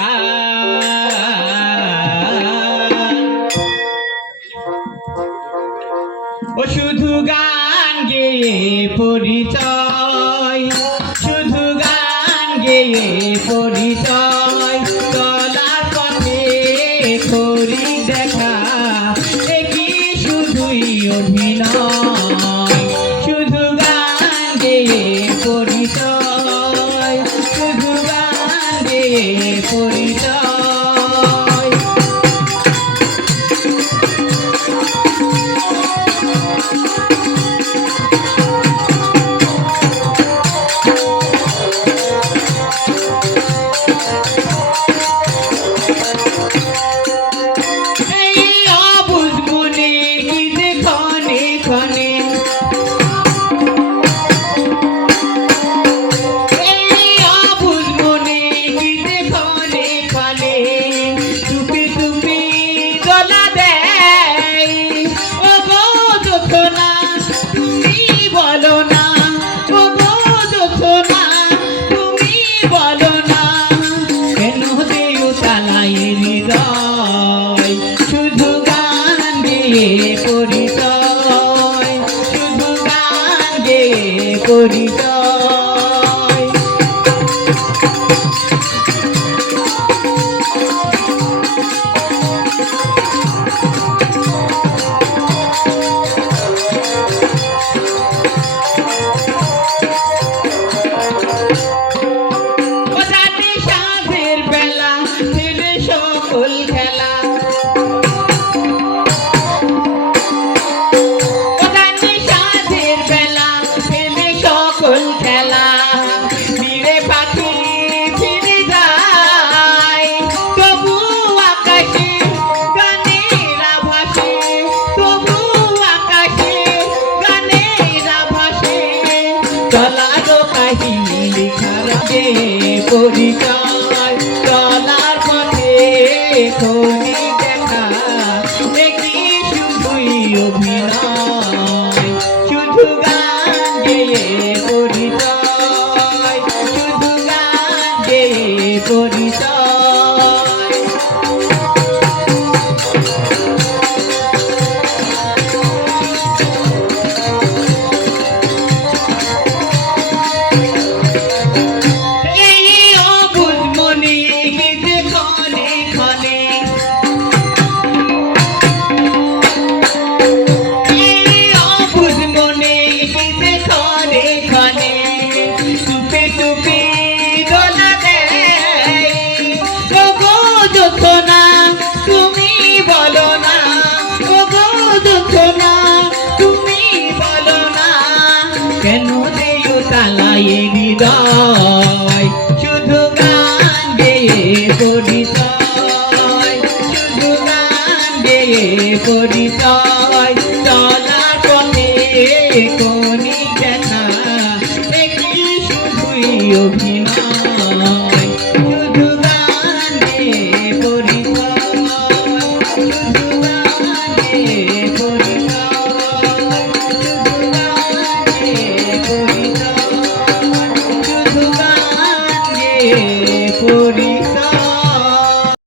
ও শুধু গান গেয়ে পরিচয়, শুধু গান গেয়ে পরিচয় তলার পথে করি দেখা, দেখি শুধুই অভিনয়। শুধু গান গেয়ে পরিচয়। পরিচয় তালাই হৃদয়। শুধু গান গেয়ে পরিচয় শুধু গান গেয়ে পরিচয়। পরিচয় চলার পথে খনি দেখা। দেখি শুধুই অভিনয় শুধু গান হৃদয় শুধু গান গেয়ে পরিচয়, শুধু গান গেয়ে পরিচয় চলার পথে কোনি দেখা দেখি শুধুই অভিনয়।